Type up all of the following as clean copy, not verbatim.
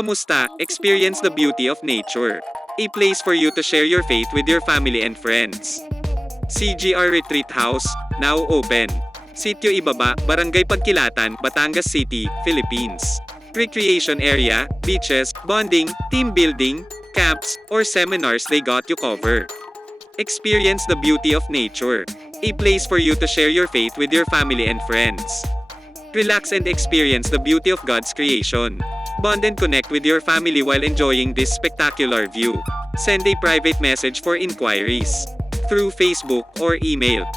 Kamusta? Experience the beauty of nature. A place for you to share your faith with your family and friends. CGR Retreat House, now open. Sitio Ibaba, Barangay Pagkilatan, Batangas City, Philippines. Recreation area, beaches, bonding, team building, camps, or seminars, they got you covered. Experience the beauty of nature. A place for you to share your faith with your family and friends. Relax and experience the beauty of God's creation. Bond and connect with your family while enjoying this spectacular view. Send a private message for inquiries through Facebook or email.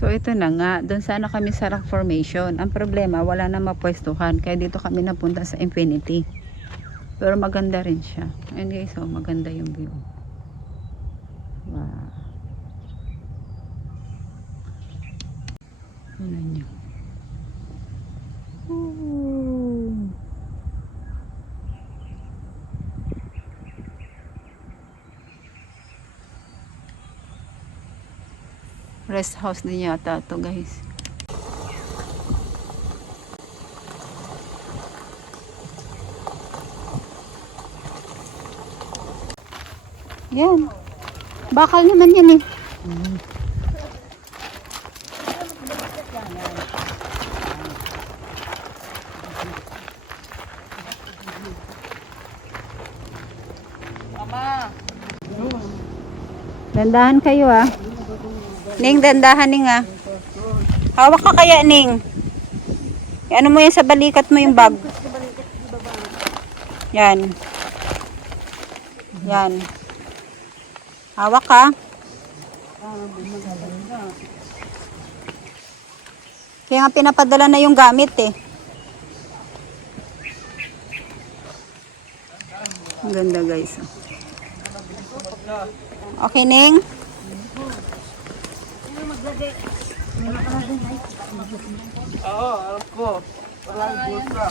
So ito na nga, doon sana kami sa Rock Formation. Ang problema, wala na mapwestuhan. Kaya dito kami napunta sa Infinity. Pero maganda rin siya. Ayun guys, oh, maganda yung view. Wow. Ano nyo? Ooh. Rest house din yata to guys. Yan. Bakal naman yan eh. Mama. Dandahan kayo ah. Ning, dandahan Ning ah. Hawak ka kaya Ning. Ano mo yan sa balikat mo yung bag. Yan. Yan. Hawak ka. Kaya nga pinapadala na yung gamit eh. Ang ganda guys. Okay Ning. Oo, alam ko. Walang bulsa.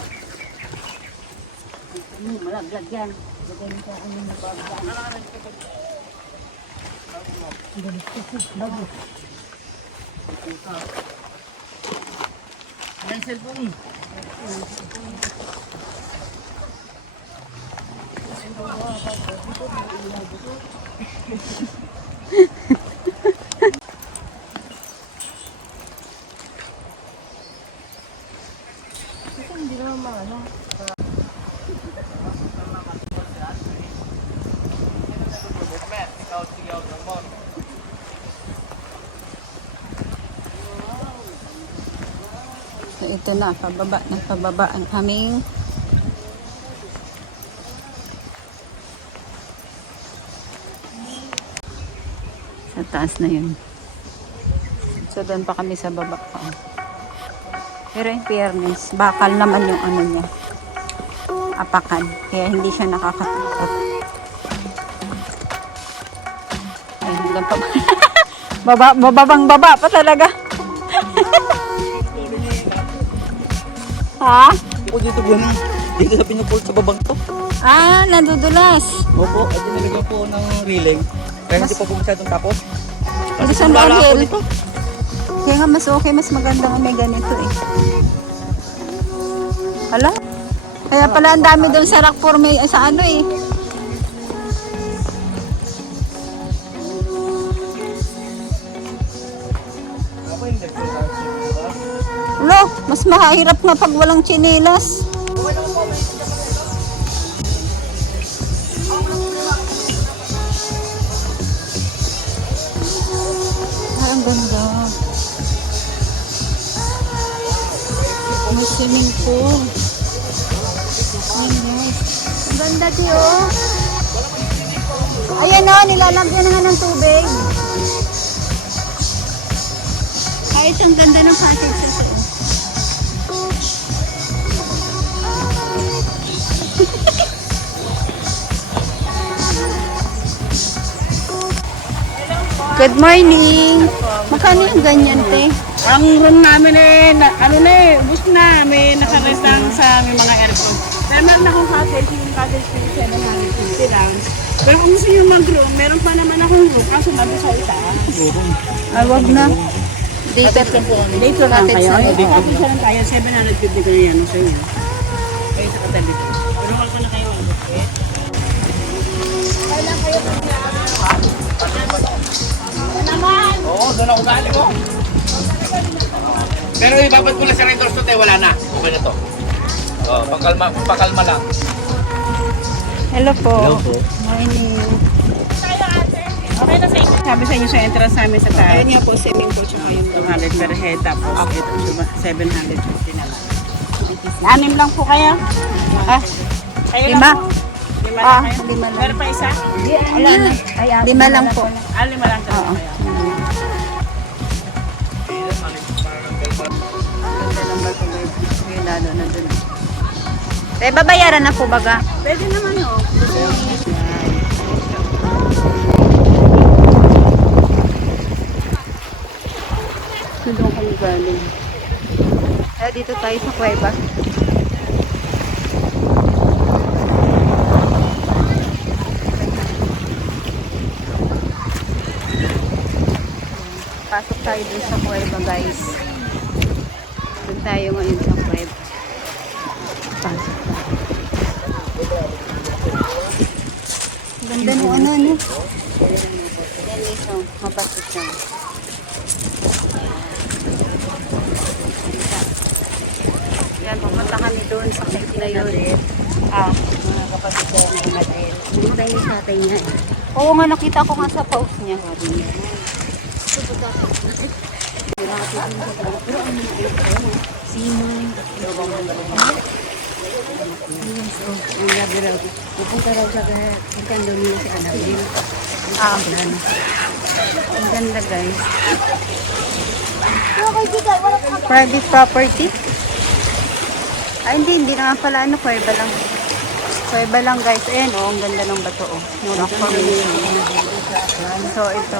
Malaglag yan. Lagay mo sa akin yung nabagyan. May cellphone. Hindi naman maano. So ito na, pababa ang aming sa taas na yun. So doon pa kami sa baba pa. Pero in fairness, bakal naman yung ano niya. Apakan. Kaya hindi siya nakakatakot. Ay, hanggang pa. Babang baba pa talaga. Ha? Ako dito po na. Dito sa pinupult sa babang to. Ah, nandudulas. Opo, at dinalagyan po ng reeling. Kaya hindi pa po masyadong tapos. Kasi sa dahil. Kaya nga mas okay, mas maganda nga may ganito eh. Hala? Kaya pala ang dami doon sa Rock Formation, sa ano eh. Lo, mas mahirap nga pag walang tsinelas. Ay, ang ganda. May swimming pool. Ayan guys. Ang ganda tiyo. Ayan o, nilalagyan na nga ng tubig. Kahit ang ganda ng passage sa Good morning. Magkano yung ganyan, te? Ang room namin ubus na. May nakarest lang sa may mga aircon. Pero meron akong cottage, yung cottage ko yung 750 lang. Pero kung gusto nyo mag-room, meron pa naman akong room. Kaso nabi sa itaas. Ay, wag na. Dito. Dito lang Cottage kayo. na lang. Cottage lang tayo, 750 ko yan sa inyo. Kayo sa katabi ko. Pero wag ko na kayo ang bukit. Oo, doon ako galing mo. Pero ibabad ko na sa Red Doors to, wala na. Okay na to. Oh, pakalma lang. Hello po. Hello po. Morning. Okay na sa inyo. Sabi sa inyo sa entrance namin sa tayo. Ayun nga po, swimming pool siya ngayon. 200 per head, tapos ito, 750 na lang. Anim lang po kayo? Ah, Kayo Lima. lang po? Lima Ah, lang kayo? lima lang. Meron pa isa? wala na. 5 lang po. Lima lang talaga Oo. kayo. Yung lalo na dun. Eh, babayaran na po baga. Pwede naman o. Doon kami galing. Dito tayo sa kuweba. Pasok tayo dun sa kuweba, guys. Doon tayo ngayon sa kuweba. Pasok tayo. Ganda ng ano, no? Yan, ito. Mapasok siya. Yan, pupunta kami doon sa cave na yun. Mga kapatid ko na Madrid. Hindi tayo sa tatay niya. Oo nga, nakita ko nga sa post niya. Pupunta raw sa kantando niya si anak din. Ang ganda, guys. Private property? Ay, hindi naman pala, kuweba lang. Kuweba lang, guys. Ayan, oh, ang ganda ng bato, oh. No rock formation. So, ito.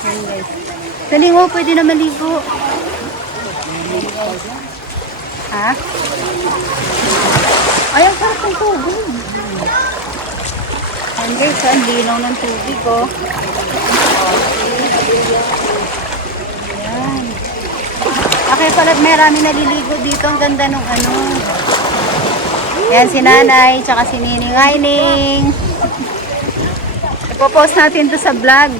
Ayan, guys. Dali mo, pwede na maligo. Ha? Ay, ang sarap ng tubig. Ayan, guys, ang linaw ng tubig, oh. Ayan. Okay pala, marami naliligo dito. Ang ganda nung ano. Yan si Nanay, tsaka si Nining. Hi, Ning! Ipopost natin to sa vlog.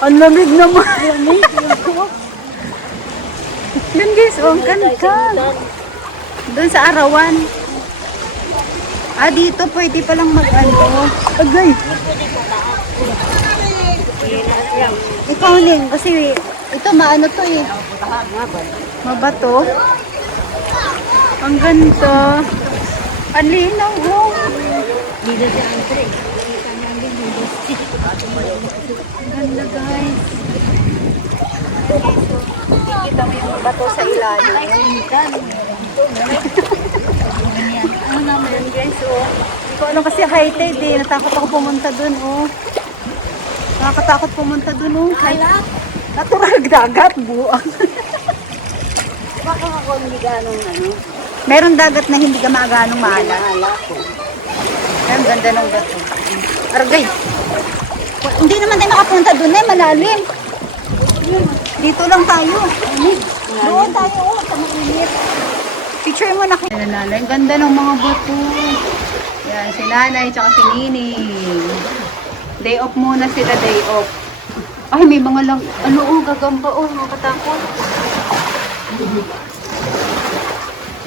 Ang lamig naman. Yan guys, oh, ang ganda. Doon sa arawan. Dito pwede palang mag-ano. Agay! Ikaw, Ning, kasi ito maano to eh. Mabato. Ang ganda. Ang linaw, oh. Dito si Andre. Ang ganda, guys. Kita mo yung bato sa ilalim. Ano naman, guys, oh. Hindi ko alam kasi high tide eh. Natakot ako pumunta dun, oh. Nakakatakot pumunta dun, oh. Natural dagat, buang. Baka ako hindi ganong ano. Meron dagat na hindi ka maaganong maala. Ang ganda ng bato. Aragay. Hindi naman tayo makapunta dun eh, malalim. Dito lang tayo. Doon tayo, oh, sa mainit. Picture mo na kayo. Nanay, ang ganda ng mga bato. Yan, si Nanay, tsaka si Nining. Day off muna sila, day off. Ay, may mga lang, ano, oh, gagamba, oh, makatakot.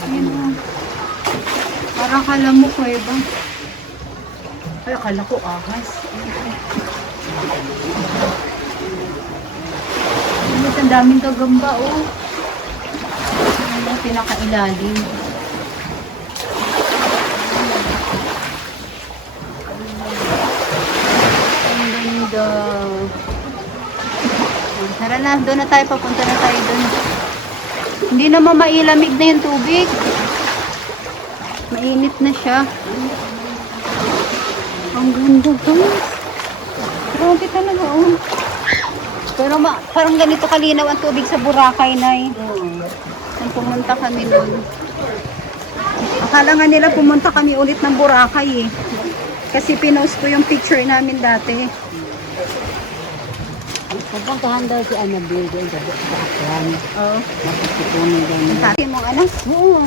Ayan, oh. Parang kala mo, kuweba. Ay, akala ko ahas. Ang daming gagamba, oh. Ayan, ang pinakailalim. Ang ganda. Tara na, doon na tayo. Papunta na tayo doon. Hindi naman mailamig na yung tubig. Mainit na siya. Ang ganda to. Grabe talaga, oh. Pero parang ganito kalinaw ang tubig sa Boracay, Nay. Nung pumunta kami doon. Akala nga nila pumunta kami ulit ng Boracay eh. Kasi pinost ko yung picture namin dati. Pagpuntahan daw si Annabelle doon sa Aklan. Oo. Napupunin doon. Ang tati mong ano? Oo.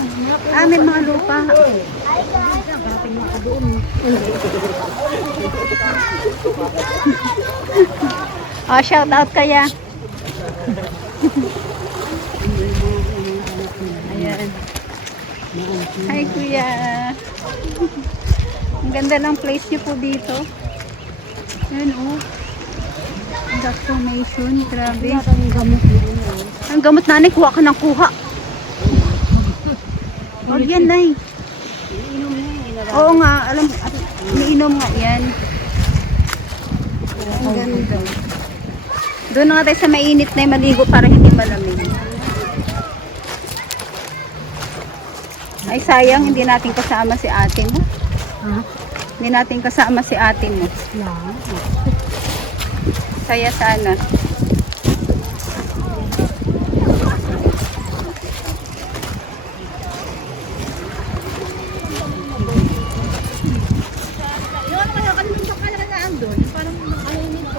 May mga lupa. Dapat mo ka doon. Oh, shout out kaya. Ayan. Hi, kuya. Ang ganda ng place niyo po dito. Ayan, oh. Vaccination, grabe. Ang gamot mo. Ang gamot nanay, kuha ka ng kuha. Huwag yan, nay. Inom mo yung Oo nga, alam, iniinom nga yan. Ang ganda. Doon na nga tayo sa mainit na maligo para hindi malamig. Ay sayang, hindi natin kasama si ate mo. Ha? Hindi natin kasama si ate mo. Yan. Saya sana.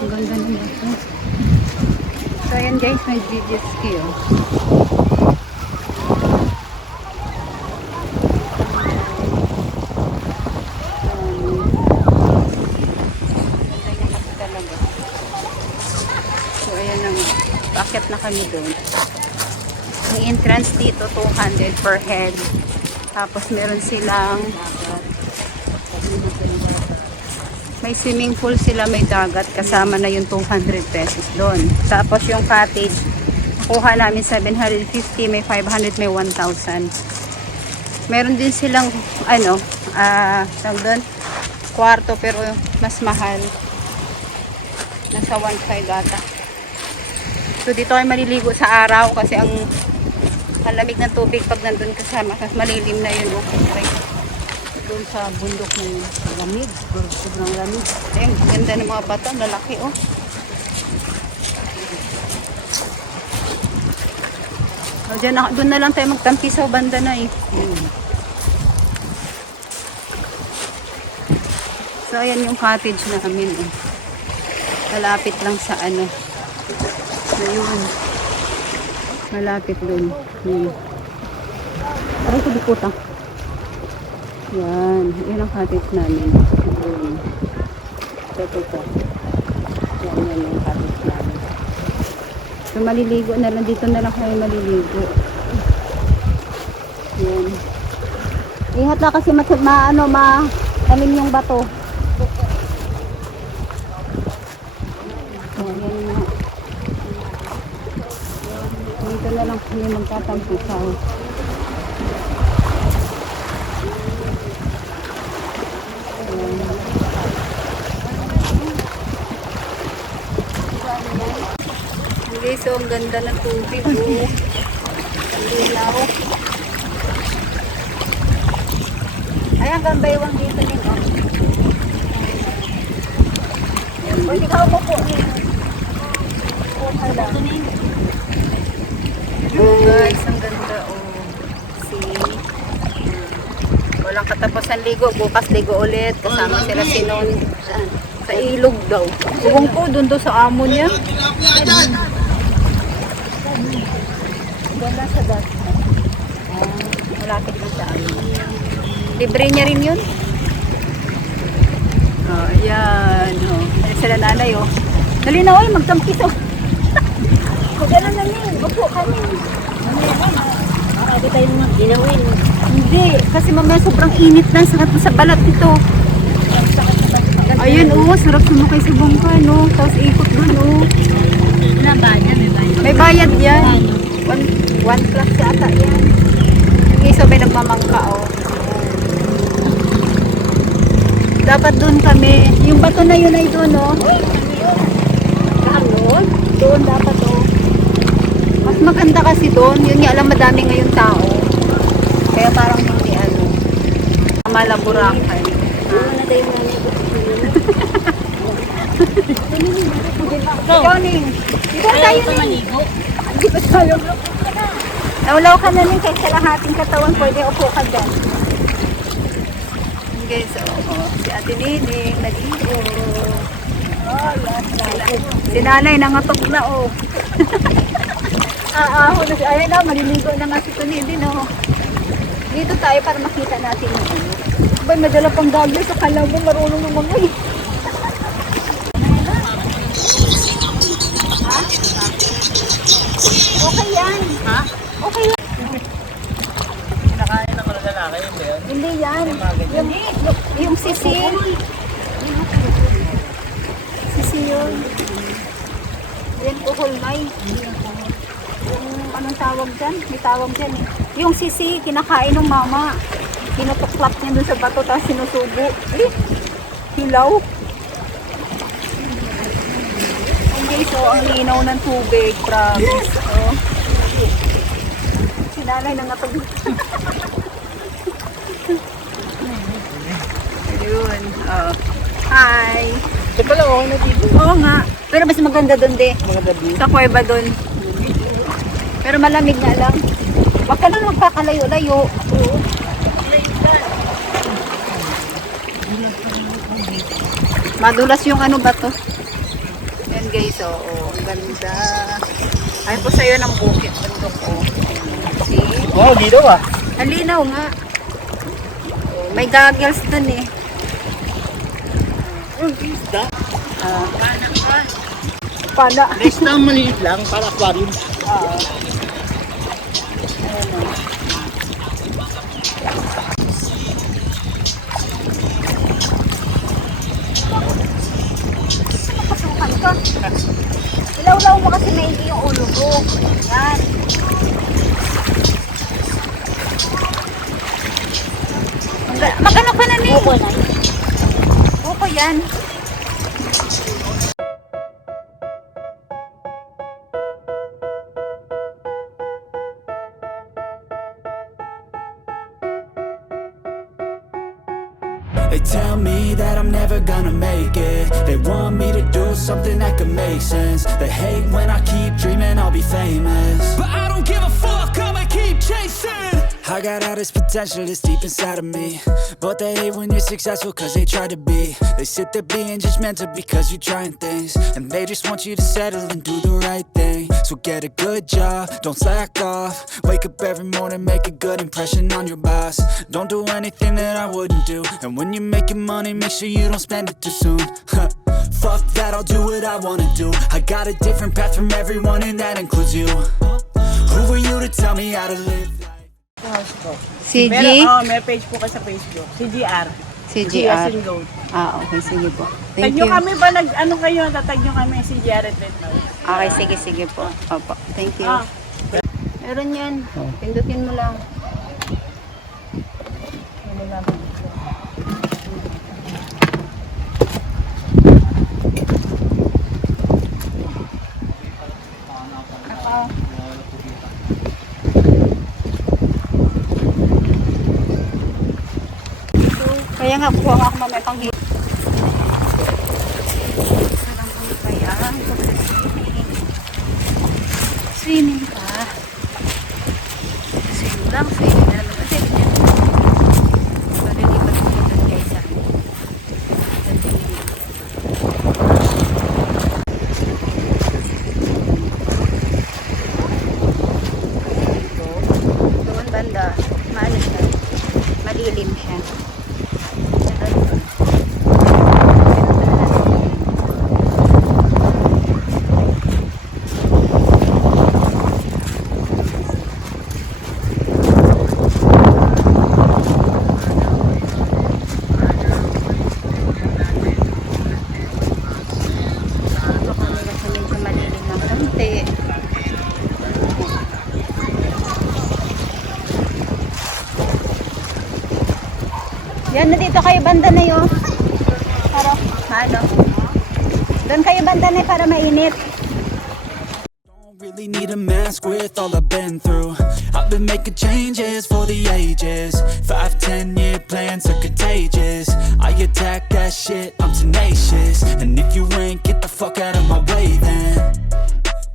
Ang ganda naman. So ayan guys, nag-jet ski oh. So ayan na nga. Bakit na kami doon. Ang entrance dito 200 per head. Tapos meron silang may swimming pool sila, may dagat, kasama na yung 200 pesos doon. Tapos yung cottage, kuha namin 750, may 500, may 1,000. Meron din silang, ano, doon, kwarto, pero mas mahal. Nasa 1,500 ata. So dito ay maliligo sa araw kasi ang lamig ng tubig pag nandun kasama, mas malilim na yun. Okay. Doon sa bundok na yun. Lamig. Sobrang lamig. Ayun, ganda ng mga bata, lalaki oh. O, doon na lang tayo magtampi sa banda na eh. So ayan yung cottage namin eh. Malapit lang sa ano. Ayun. Malapit doon. Aray ko di puta. Yan, yun ang cottage namin. Ito. Yan yung cottage namin. So maliligo na lang, dito na lang kayo maliligo. Yan. Ingat na kasi talim yung bato. So, yan na. Dito na lang kami magtatampo sa Okay, so ang ganda ng tubig oh. Ang ilaw. Ay, hanggang baywang dito din oh. Pwede ka ako po eh. Okay lang. Guys, ang ganda oh. See? Walang katapusan ligo. Bukas ligo ulit. Kasama sila sinon. Sa ilog daw. Huwag ko doon daw sa amo niya. Doon lang sa gas. Malapit lang sa amo. Libre niya rin yun. Oh, ayan. Oh. Ayan sila nanay oh. Dali na oy, magtampis oh. Huwag na namin. Upo kami. Marami tayong mga ginawin. Hindi. Kasi mamaya sobrang init na. Sarap sa balat ito. Ayun oh, sarap sumakay sa bangka no. Tapos ikot doon oh. Wala bayad, may bayad. May bayad yan. 1 plus yata yan. Yung isa may nagmamangka oh. Dapat doon kami. Yung bato na yun ay doon oh. Doon? Doon dapat oh. Mas maganda kasi doon. Yun nga alam madami ngayong tao. Kaya parang hindi ano. Malaburakay. Wala tayong nanay ko. Joning. Dito tayo Ning. Di ba tayo? Naulaw ka na Ning kahit sa lahating katawan. Pwede upo ka dyan. Okay, so, si Ate Nining, naligo. Si nanay nangatok na, oh. Ako na si, ayun na, maliligo na nga si Tonidi, no. Dito tayo para makita natin yung ano. Abay, madala pang goggles, akala mo marunong naman mo eh. Ha? Okay yan. Ha? Okay yan. Kinakain ako ng lalaki, yun ba yun? Hindi yan. Yung sisil. Sisil yun. Yan kuhulmay. Yung anong tawag dyan? May tawag dyan eh. Yung sisi, kinakain ng mama. Tinutuklap niya dun sa bato, tapos sinusubo. Eh, hilaw. Okay, so ang linaw ng tubig, promise. Oh. Si nanay nangatog. Ayun. Oh. Hi. Ito pala, okay na dito. Oo nga. Pero mas maganda doon, de. Mga gabi. Sa kuweba doon. Pero malamig nga lang. Huwag ka lang magpakalayo-layo. Oo. Madulas yung ano ba to? Yan guys, oo. Ang ganda. Ay po sa'yo ng bukit. Bundok, oh. See? Oo, dito ah. Ang linaw nga. Oh, may goggles dun eh. Isda. Pana. Next na maliit lang, para aquarium. Pasukan ka. Ilaw-law mo kasi maigi yung ulo ko. Yan. Mag-ano ka na ni? Buko na. Buko yan. They tell me that I'm never gonna make it. They want me to do something that could make sense. They hate when I keep dreaming I'll be famous, but I don't give a fuck, I'ma keep chasing. I got all this potential that's deep inside of me, but they hate when you're successful cause they try to be. They sit there being judgmental because you're trying things, and they just want you to settle and do the right thing. So get a good job, don't slack off. Wake up every morning, make a good impression on your boss. Don't do anything that I wouldn't do, and when you're making money, make sure you don't spend it too soon. Fuck that, I'll do what I wanna do. I got a different path from everyone, and that includes you. Who are you to tell me how to live life? CG? May page po kayo sa Facebook. CGR. CGR. As in goat. Okay, sige po. Tag Thank nyo you. kami ba ano kayo? Tatag nyo kami CGR at Red House. Okay, sige po. Opo. Thank you. Ah. Meron yan. Pindutin mo lang. Ano lang. Kaya nga, kuha nga ako mamaya pang hit. Sarang kami kaya. Swimming ka. Swim lang, swim na naman. Kasi yan. Palilipat ko doon guys. Doon kami. Doon banda. Maalas na. Malilim siya. Yan na dito kayo banda na yun. Para ano? Doon kayo banda na para mainit. Don't really need a mask with all I've been through. I've been making changes for the ages. 5-10 year plans are contagious. I attack that shit, I'm tenacious. And if you ain't, get the fuck out of my way then.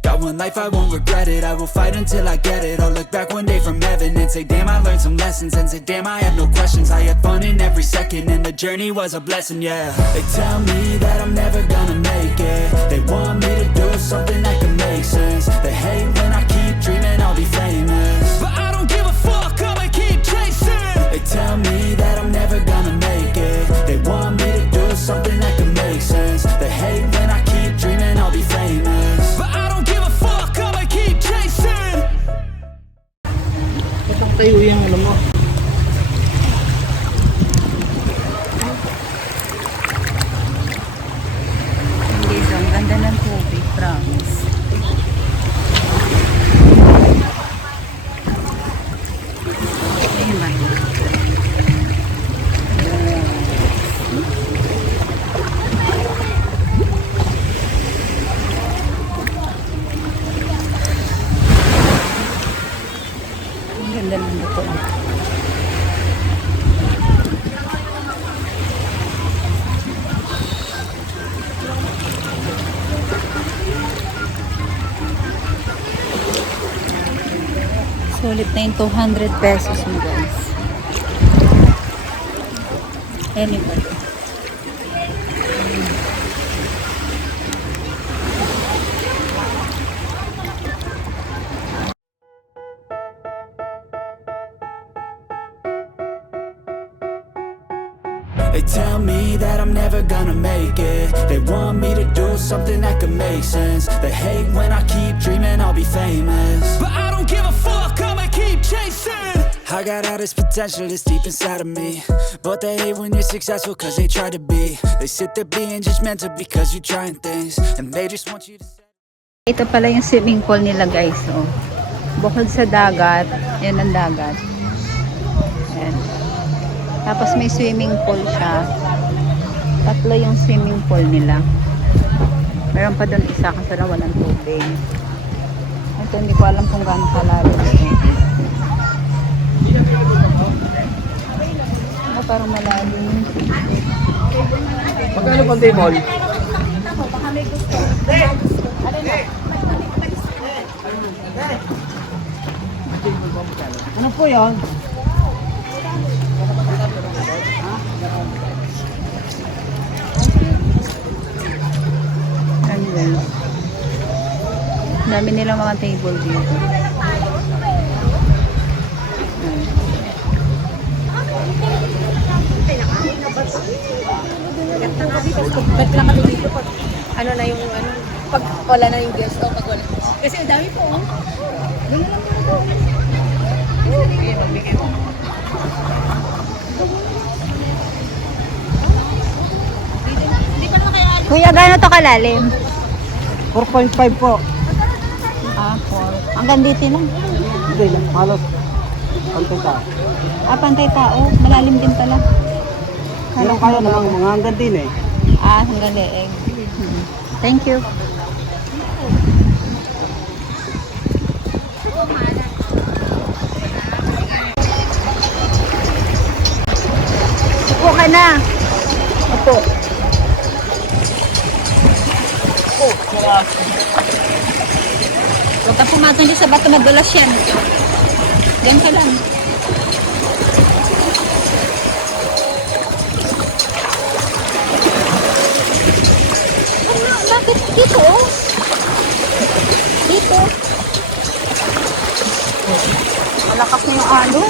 Got one life, I won't regret it. I will fight until I get it. I'll look back one day from heaven and say, damn, I learned some lessons. And say, damn, I had no questions. I had fun in every second, and the journey was a blessing, yeah. They tell me that I'm never gonna make it. They want me to do something that can make sense. They hate when I keep dreaming I'll be famous, but I don't give a fuck, I'ma keep chasing. They tell me that I'm never gonna make it. They want me to do something that can make sense. They hate when I keep dreaming I'll be famous, but I don't give a fuck, I'ma keep chasing. Patang tayo yung ano mo. Hindi, so ang ganda ng tubig, promise. Ayun ba? Ang ganda ng buko. Sulit na yung 200 pesos mo, guys. Anyway. They tell me that I'm never gonna make it. They want me to do something that could make sense. They hate when I keep dreaming I'll be famous, but I don't give a fuck, I'ma keep chasing. I got all this potential that's deep inside of me, but they hate when you're successful cause they try to be. They sit there being judgmental because you're trying things, and they just want you to say. Ito pala yung swimming pool nila, guys. Oh. Bukod sa dagat, yan ang dagat. Ayan. Tapos may swimming pool siya. Tatlo yung swimming pool nila. Meron pa doon isa kasi na walang tubig. Ito, hindi ko alam kung gaano kalalim ito. Parang malalim. Magkano pang table? Ano po yan? Anyway. Dami nilang mga table dito. Ba't lang kami dito pag ano na yung ano, pag wala na yung guest o pag wala. Kasi ang dami po. Oh. Doon na lang po. Ayan, magbigay mo. Hindi pa naman kaya Kuya, gano'n to kalalim? 4.5 po. Ah, 4. Hanggang dito lang. Hindi lang, halos. Pantay ka. Ah, pantay tao. Malalim din pala. Meron kayo namang mga hanggang din eh. Ah, hanggang leeg. Thank you. Upo ka na. Upo. Huwag ka pumatong dyan sa bato, madulas yan. Diyan ka lang. Bakit dito? Dito. Malakas na yung alo.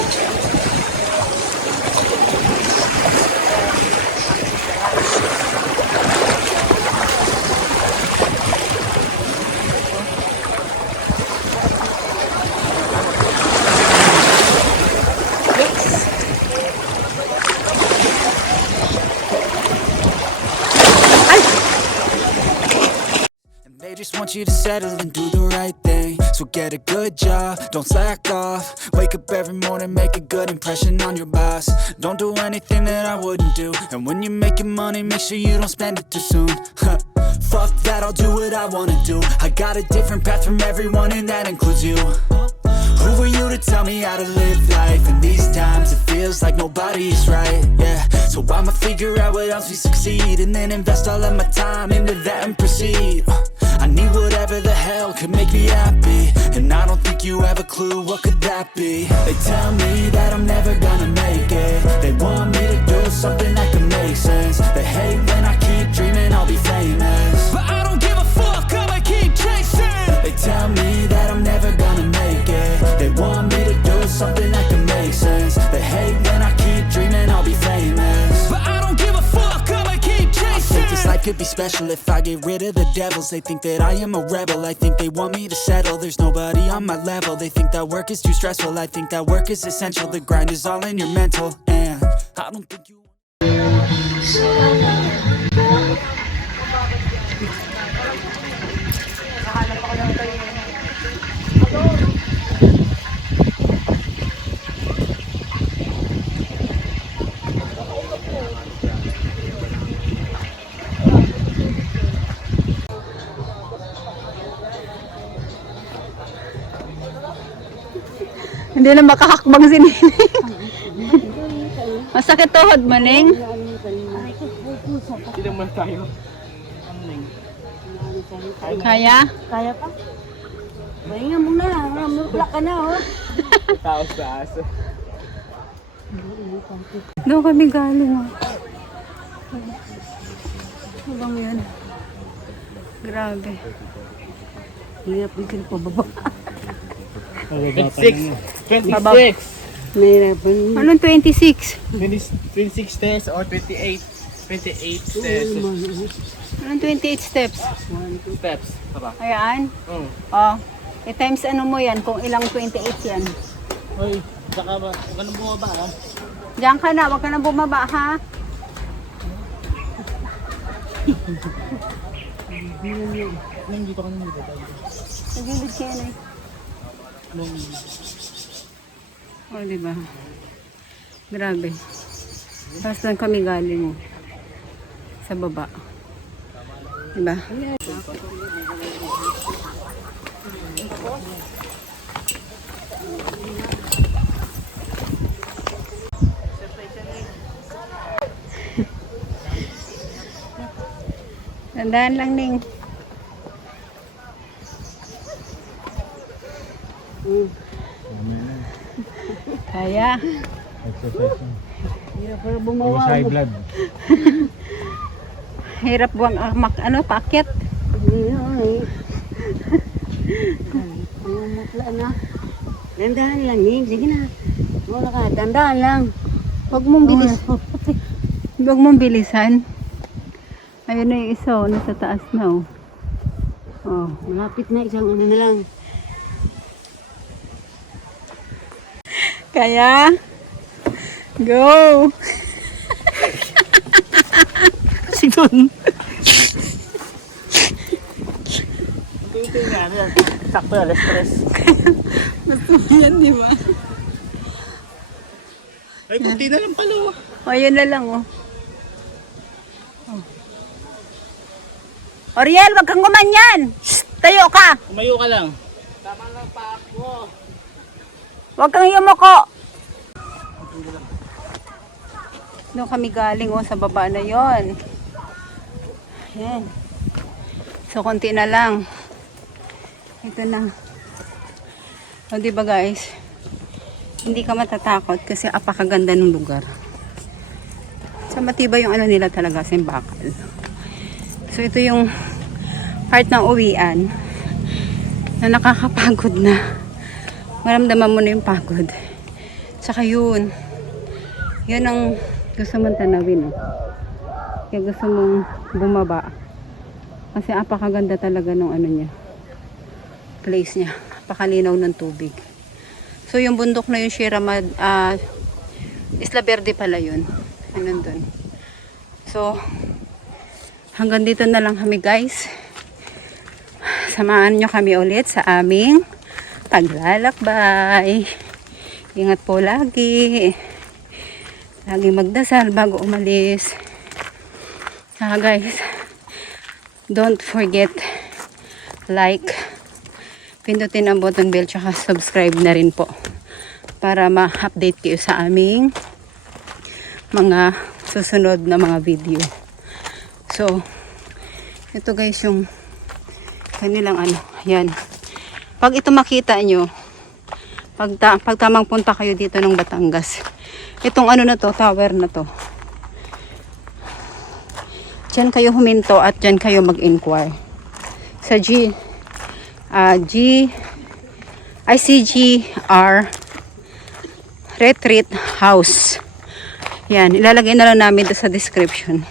They just want you to settle and do the right thing. So get a good job, don't slack off. Wake up every morning, make a good impression on your boss. Don't do anything that I wouldn't do. And when you're making money, make sure you don't spend it too soon. Fuck that, I'll do what I wanna do. I got a different path from everyone and that includes you. Who are you to tell me how to live life? In these times it feels like nobody's right, yeah. So I'ma figure out what else we succeed, and then invest all of my time into that and proceed. I need whatever the hell could make me happy, and I don't think you have a clue what could that be. They tell me that I'm never gonna make it. They want me to do something that can make sense. They hate when I keep dreaming I'll be famous, but I don't give a fuck, I'ma keep chasing. They tell me that I'm never gonna make it. They want me to do something that can make sense. They hate when I keep dreaming I'll be famous, but I don't give a fuck, I'ma keep chasing. I think this life could be special if I get rid of the devils. They think that I am a rebel, I think they want me to settle. There's nobody on my level. They think that work is too stressful, I think that work is essential. The grind is all in your mental, and I don't think you... Hindi na makahakbang si Nene. Masakit tuhod mo, Ning? Hindi naman tayo. Kaya? Kaya pa? Bahinga mo na. Wala ka na, oh. Taos sa aso. Doon kami galing, oh. Ano bang yun? Grabe. Hirap din pa baba. 26. 26. Nahirapan. Anong 26? 26 steps or 28. 28 steps. Anong 28 steps? Steps. Tara. Ayan. Oh. I-times ano mo yan kung ilang 28 yan. Hoy, saka ba? Huwag ka nang bumaba ha. Diyan ka na, wag ka na bumaba ha. Hindi pa kami nito. Nagilid ka yan eh. Oh, diba? Grabe. Tapos doon kami galing oh. Sa baba. Diba? Tandaan lang, Ning. Kaya. Hirap para bumawa. High blood. Hirap buwang paakyat. Wala na. Dandahan lang, Ning. Sige na. Wala ka. Dandahan lang. Huwag mong bilis. Huwag mong bilisan. Ayun na yung isa, oh, nasa taas na, oh. Oh, malapit na isang ano na lang. Kaya, go! Sigun. Ito yung ano yan. Sakto yan, stress. Gusto mo yan, di ba? Ay, kunti na lang pala. O, yun na lang, oh. Oriel, wag kang gumanyan! Shh! Tayo ka! Umayo ka lang. Wag kang yumuko! Doon kami galing, oh, sa baba na yon. Ayan. So, konti na lang. Ito na. O, diba guys? Hindi ka matatakot kasi apakaganda ng lugar. So, matibay yung ano nila talaga, simbakal. So, ito yung part ng uwian na nakakapagod na. Maramdaman mo na yung pagod. Tsaka yun. Yun ang gusto mong tanawin. Kaya gusto mong bumaba. Kasi apakaganda talaga ng ano niya. Place niya. Pakalinaw ng tubig. So, yung bundok na yung Sierra Isla Verde pala yun. Ayun dun. So, hanggang dito na lang kami guys. Samahan nyo kami ulit sa aming paglalakbay. Ingat po lagi. Lagi magdasal bago umalis. Guys, don't forget like, pindutin ang button bell tsaka subscribe na rin po para ma-update kayo sa aming mga susunod na mga video. So, ito guys yung kanilang ano, yan. Pag ito makita nyo, pag tamang punta kayo dito ng Batangas, itong ano na to, tower na to, dyan kayo huminto at dyan kayo mag-inquire sa ICGR Retreat House. Yan, ilalagay na lang namin sa description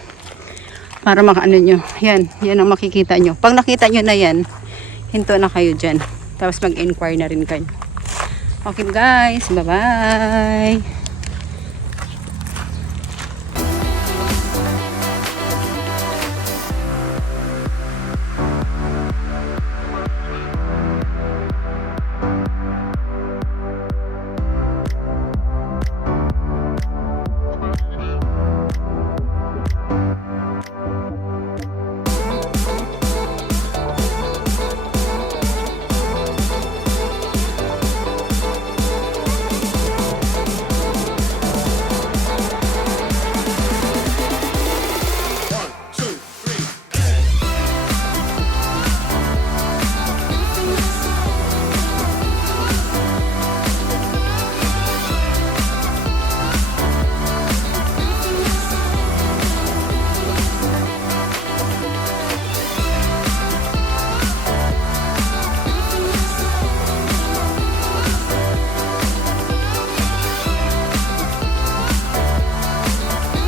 para makaano nyo. Yan ang makikita nyo. Pag nakita nyo na yan, hinto na kayo dyan. Tapos mag-inquire na rin kayo. Okay guys, bye-bye!